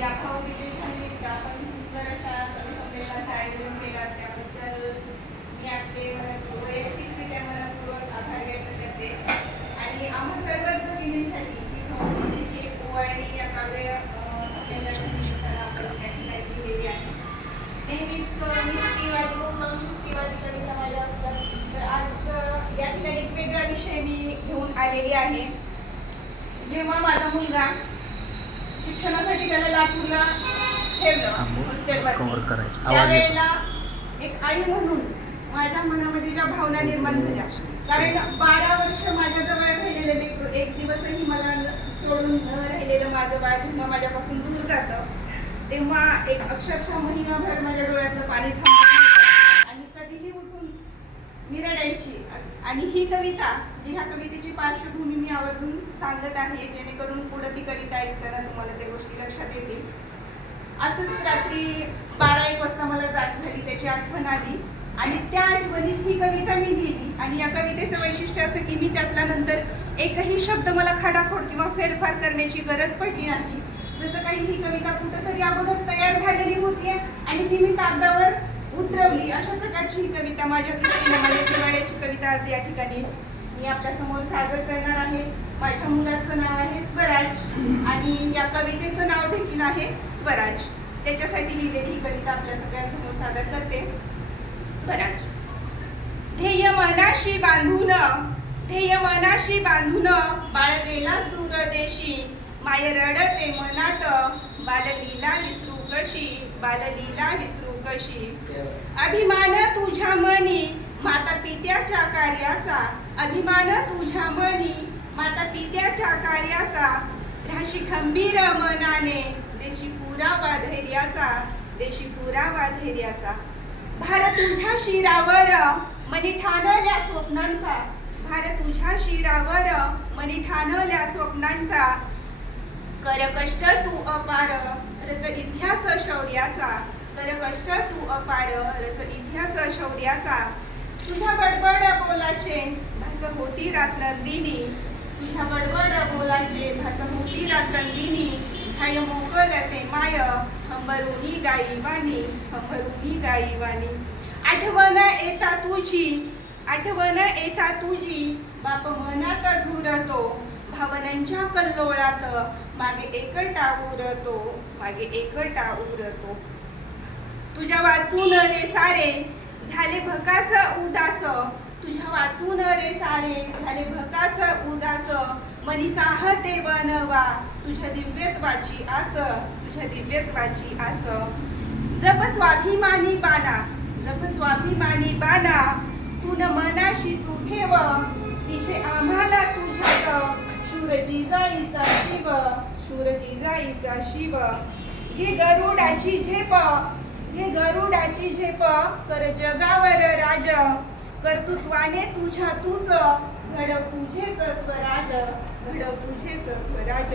या भाऊ विजयशांती आपण सुंदर अशा संमेलनाचं आयोजन केलं. त्याबद्दल मी आपले वैयक्तिकरित्या मनपूर्वक आभार व्यक्त करते. आणि आम्हा सर्वच भगिनींसाठी ही भाऊ विजयची ओवाळणी या काव्य अं, आपण त्या ठिकाणी आहे. नेहमीच मी बहुतांश स्त्रीवादी कविता माझ्या असतात. तर आज या ठिकाणी एक वेगळा विषय मी घेऊन आलेली आहे. जेव्हा माझा मुलगा शिक्षणासाठी त्याला लातूरला ठेवलं. हॉस्टेलवर. त्यावेळेला एक आई म्हणून माझ्या मनामध्ये ज्या भावना निर्माण झाल्या कारण बारा वर्ष माझ्याजवळ राहिलेलं एक दिवसही मला सोडून न राहिलेलं माझं बाळ जेव्हा माझ्यापासून दूर जातं तेव्हा एक अक्षरशः महिनाभर माझ्या डोळ्यातलं पाणी थांबत. आणि कधीही उठून मी रडायची आणि ही कविता ह्या कवितेची पार्श्वभूमी मी आवर्जून सांगत आहे जेणेकरून पुढं ती कविता ऐकताना तुम्हाला त्या गोष्टी लक्षात येतील. असंच रात्री बारा एक वाजता मला जात झाली त्याची आठवण आली. आणि त्या आठवणीत ही कविता मी लिहिली. आणि या कवितेचं वैशिष्ट्य असं की मी त्यातल्या नंतर एकही शब्द मला खाडाखोड किंवा फेरफार करण्याची गरज पडली नाही. जसं काही ही कविता कुठंतरी अगोदर तयार झालेली होती आणि ती मी कागदावर उतरवली. अशा प्रकारची ही कविता माझ्या दृष्टीने माझ्या जिव्हाळ्याची कविता आज या ठिकाणी मी आपल्यासमोर सादर करणार आहे. माझ्या मुलाचं नाव आहे स्वराज आणि या कवितेचं नाव देखील आहे स्वराज. त्याच्यासाठी लिहिलेली ही कविता आपल्या सगळ्यांसमोर सादर करते. स्वराज. ध्येय मनाशी बांधून ध्येय मनाशी बांधून बाळगेला दूरदेशी दूर देशी. माय रडते मनात बाललीला विसरू कशी? बाललीला विसरू कशी? अभिमान तुझ्या मनी माता पित्याच्या कार्याचा. अभिमान तुझ्या मनी माता पित्याच्या कार्याचा. राशी खंबीर मनाने देशी पुरावा धैर्याचा देशी पुरावा धैर्याचा भार तुझ्या शिरावर मनी ठाणल्या स्वप्नांचा. भार तुझ्या शिरावर मनी ठाणल्या स्वप्नांचा. कर कष्ट तू अपार रच इतिहास शौर्याचा. कर कष्ट तू अपार रच इतिहास शौर्याचा. तुझ्या बडबड बोलाचे भास होती रात्रंदिनी तुझ्या बडबड बोलाचे भास होती रात्रंदिनी हाय मोकलते माय हंबरुनी गाईवानी हंबरुनी गाईवानी आठवण येता तुझी आठवण येता तुझी. बाप मनात झुरतो भावनांच्या कल्लोळात मागे एकटा उरतो मागे एकटा उरतो. तुझ्या वाचून रे सारे झाले भकास उदास. तुझ्या वाचून रे सारे झाले भकास उदास. मनी ते बनवा तुझ्या दिव्यत्वाची आस तुझ्या दिव्यत्वाची आस. जप स्वाभिमानी बाणा जप स्वाभिमानी बाणा. तू न मनाशी तू ठेव दिशे आम्हाला तुझ्यात. शूर शिव शूर शिव. घे गरुडाची झेप घे गरुडाची झेप. कर जगावर राज कर्तृत्वाने तुझ्या तूच घड तुझेच स्वराज घड तुझेच स्वराज.